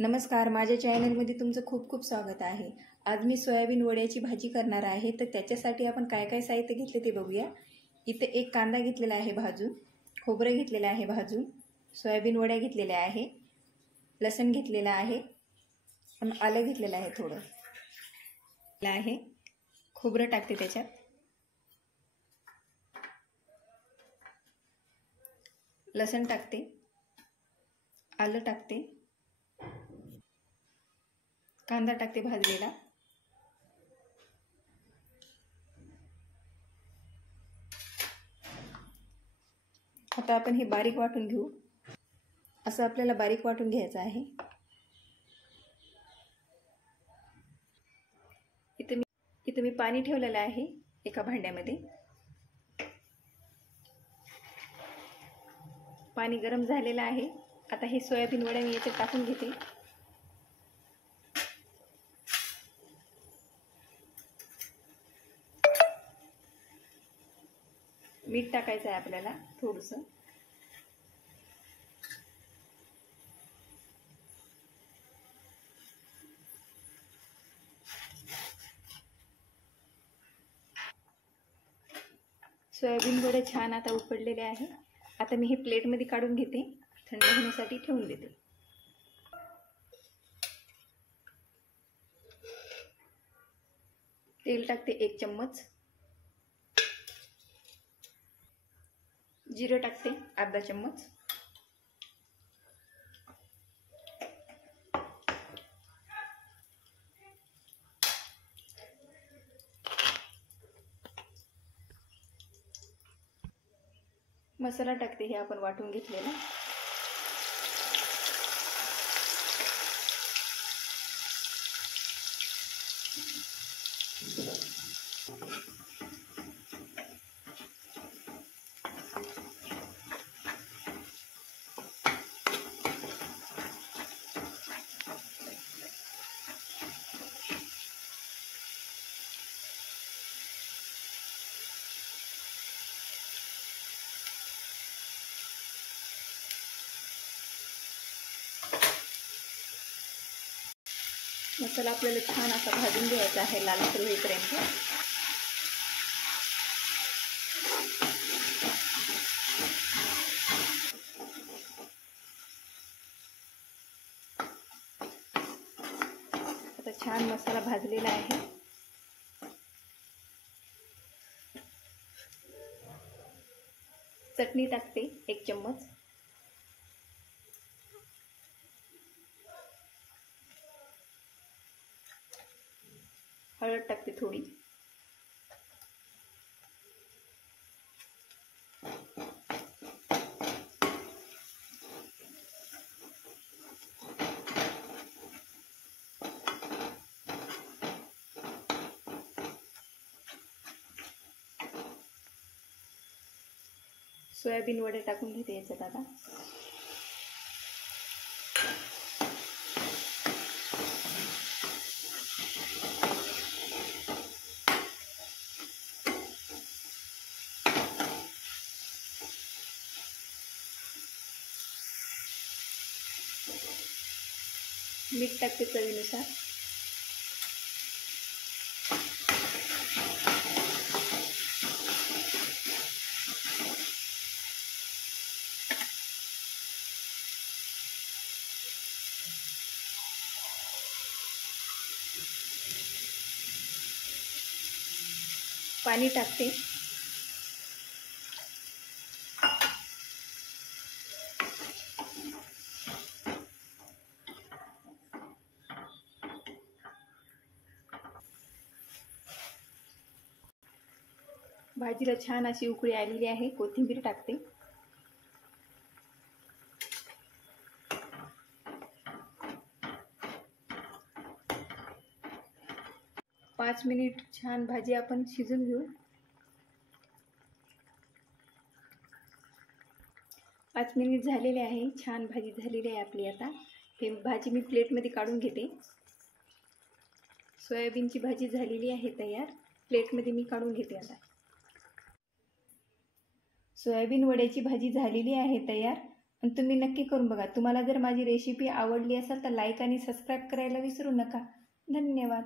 नमस्कार, माझ्या चॅनलमध्ये तुमचं खूप खूप स्वागत आहे। आज मी सोयाबीन वड्याची भाजी करणार आहे। तर त्याच्यासाठी आपण काय काय साहित्य घेतले ते बघूया। इथे एक कांदा घेतलेला आहे भाजून, खोबरं घेतलेलं आहे भाजून, सोयाबीन वड्या घेतलेल्या आहे, लसण घेतलेला आहे, आलं घेतलेलं आहे थोडं आहे। खोबरं टाकते त्याच्यात, लसण टाकते, आलं टाकते, कांदा टाकते भाजलेला, आता आपण हे बारीक वाटून घेऊ। असं आपल्याला बारीक वाटून घ्यायचं आहे। इथे मी पाणी ठेवलेलं आहे एका भांड्यामध्ये। पाणी गरम झालेलं आहे। आता हे सोयाबीन वड्या मी याच्यात टाकून घेते। मीठ टाकायचं आहे आपल्याला थोडंसं। सोयाबीन वडे छान आता उकडलेले आहे। आता मी हे प्लेटमध्ये काढून घेते, थंड होण्यासाठी ठेवून देते। तेल टाकते 1 चम्मच, जिरं टाकते अर्धा चम्मच, मसाला टाकते हे आपण वाटून घेतलेला, मसाला आपल्याला छान असा भाजून घ्यायचा आहे लालसर होईपर्यंत। आता छान मसाला भाजलेला आहे। चटणी टाकते 1 चम्मच, हळद टाकते थोडी, सोयाबीन वडे टाकून घेते याच्यात आता। मीठ टाकते चवीनुसार, पाणी टाकते, भाजीला छान अशी उकळी आलेली आहे। कोथिंबीर टाकते, पाच मिनिट छान भाजी आपण शिजून घेऊ। 5 मिनिट झालेले आहे, छान भाजी झालेली आहे आपली। आता हे भाजी मी प्लेटमध्ये काढून घेते। सोयाबीनची भाजी झालेली आहे तयार, प्लेटमध्ये मी काढून घेते। आता सोयाबीन वड्याची भाजी झालेली आहे तयार, आणि तुम्ही नक्की करून बघा. तुम्हाला जर माझी रेसिपी आवडली असेल तर लाईक आणि सबस्क्राईब करायला विसरू नका. धन्यवाद.